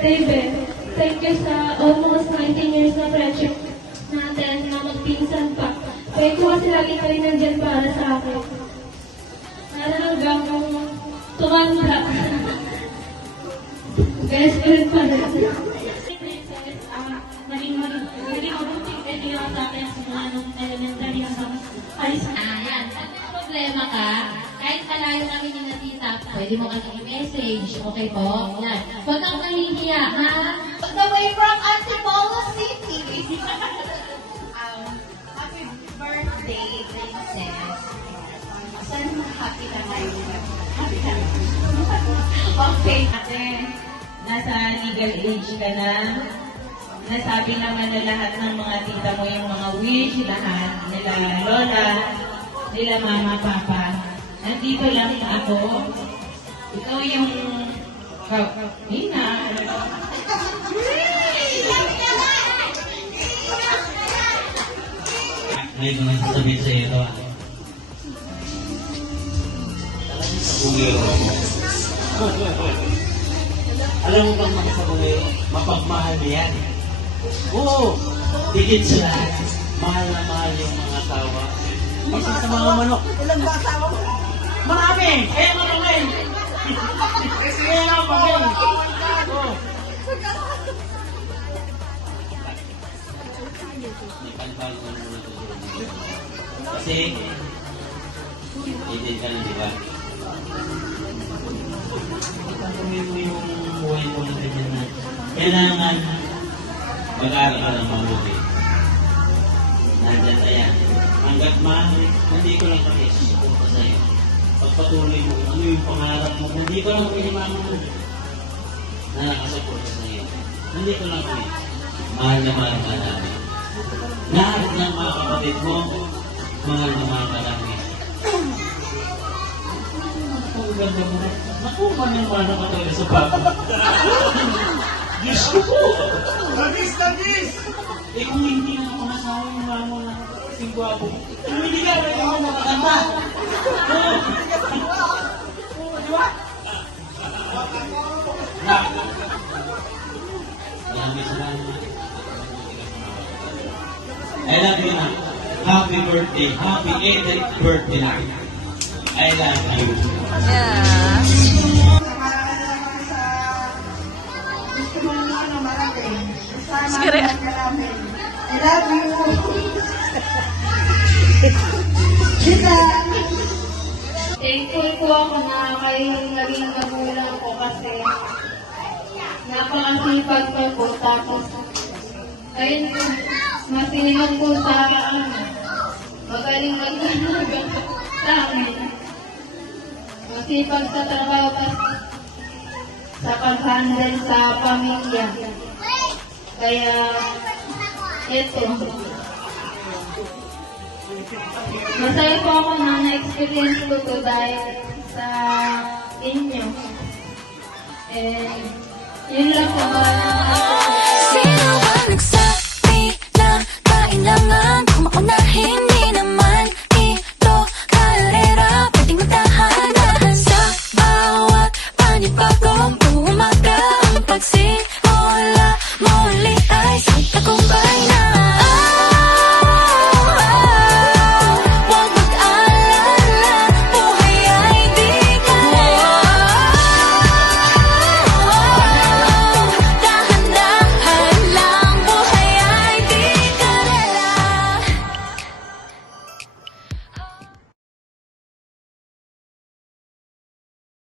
David, thank you sa almost 19 years na friendship natin na magpinsan pa. Kaya ko kasi lagi ka rin nandyan para sa akin. Hanggang tumanda. Best friend pa rin. Naging mabuting kaibigan sa akin simula nung elementary hanggang high school. Ayan, kung may problema ka, kahit malayo kami ni Natita, pwede mo kami i-message. Okay po? Yan. Huwag kang mahihiya, ha? All the way from Antipolo City. Happy birthday, Princess. Sana happy na kayo. Happy na. Okay. Ate, nasa legal age ka na. Nasabi naman na lahat ng mga tita mo yung mga wish, lahat nila lola, nila mama, papa. Nandito lang ako. Ikaw yung Nina. May mga sasabihin sa iyo ito. Sabungero mo. Alam mo bang mga sabungero, mapagmahal mo yan. Oo, dikit sila. Mahal na mahal yung mga tawa. Isa sa mga manok. Ilang ba asawa mo? Marami! Kaya marami! Kaya nga pagay! Oo. May panpalo ka naman ito. Kasi, hindi ka na, di ba? Ipagpapagin mo yung buhay mo na ganyan na kailangan mag-aaral ka ng mabuti. Nandyan na yan. Hanggat maaari, hindi ko lang kami susupunta sa'yo. Pagpatuloy mo, ano yung pangarap mo, hindi ko lang kami mama mo na nakasuporta sa'yo. Hindi ko lang kami. Mahal na mahal ka namin. Lahat ng mga kapatid mo, mahal na mahal ka namin. Ang ganda mo. Naku, manang-mana ka talaga sa papa. Diyos ko po! Nagis! Nagis! Eh kung hindi na ako masawa yung mama na kasing gwapo, kung hindi ka rin ako makakanta. Oo! Di ba? Maraming salamat. I love you na. Happy birthday. Happy 80th birthday na. I love you. Yeah. Gusto mo naman ang marating. Sana namin. I love you. Kita. Thankful po ako na kayo yung naging magulang ko kasi napakasipag pa po. Tapos, ayun po, masinihan po sa magaling mag-alaga sa amin. Masipag sa trabaho sa pag-handle sa pamilya. Kaya, ito. Masaya po ako na na-experience ko to dahil sa inyo. And, yun lang po.